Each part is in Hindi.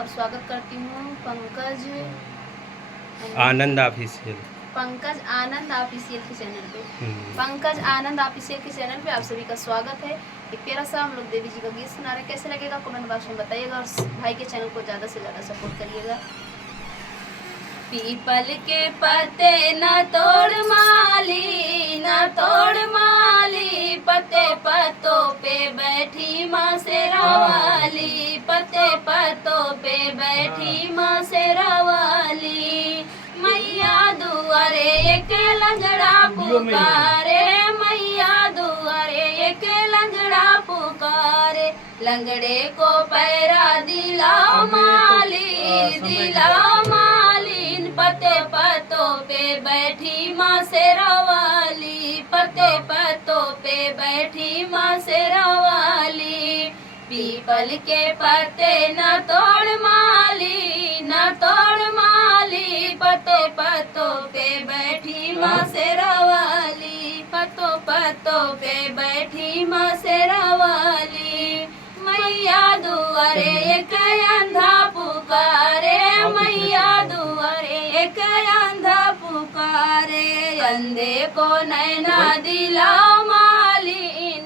और स्वागत करती हूँ पंकज आनंद ऑफिशियल ऑफिशियल के चैनल पे। पंकज आनंद ऑफिशियल के चैनल पे आप सभी का स्वागत है। एक प्यारा सा हम लोग देवी जी का गीत सुना रहे हैं, कैसे लगेगा कमेंट बॉक्स में बताइएगा और भाई के चैनल को ज़्यादा से ज़्यादा सपोर्ट करिएगा। पीपल के पत्ते न तोड़ माली, पत्ते पत्तों पे बैठी माँ शेरा वाली, पत्ते पत्तों पे बैठी माँ शेरा वाली। मैया दुआरे एक लंगड़ा पुकारे, मैया दुआरे एक लंगड़ा पुकारे, लंगड़े को पैरा दिलाओ मालिन, पत्ते पत्तों पे बैठी माँ शेरा वाली, पत्ते पत्तों पे बैठी माँ शेरा वाली। पीपल के पत्ते न तोड़ माली, पत्तों पत्तों पे बैठी माँ शेरा वाली, पत्तों पत्तों पे बैठी माँ शेरा वाली। मैया दुआरे एक अंधा पुकारे, मैया दुआरे एक अंधा पुकारे, अंधे को नैना दिलाओ मालिन,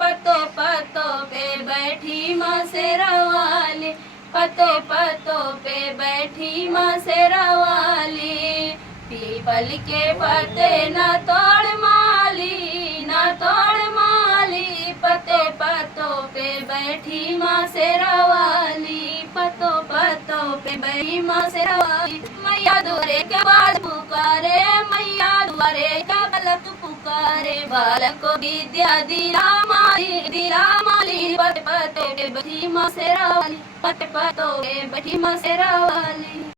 पत्तों पत्तों पे बैठी माँ शेरा वाली, पत्तों पत्तों पे बैठी माँ शेरा वाली। पीपल के पत्ते न तोड़ माली, पत्तों पत्तों पे बैठी माँ शेरा वाली, पत्तों पत्तों पे बैठी माँ शेरा वाली। मैया दुआरे के बाद पुकारे, मैया दुआरे का बालक पुकारे, बालक को विद्या दिला माली, पत्ते पत्तों पे बैठी माँ शेरा वाली, पत्ते पत्तों पे बैठी माँ शेरा वाली।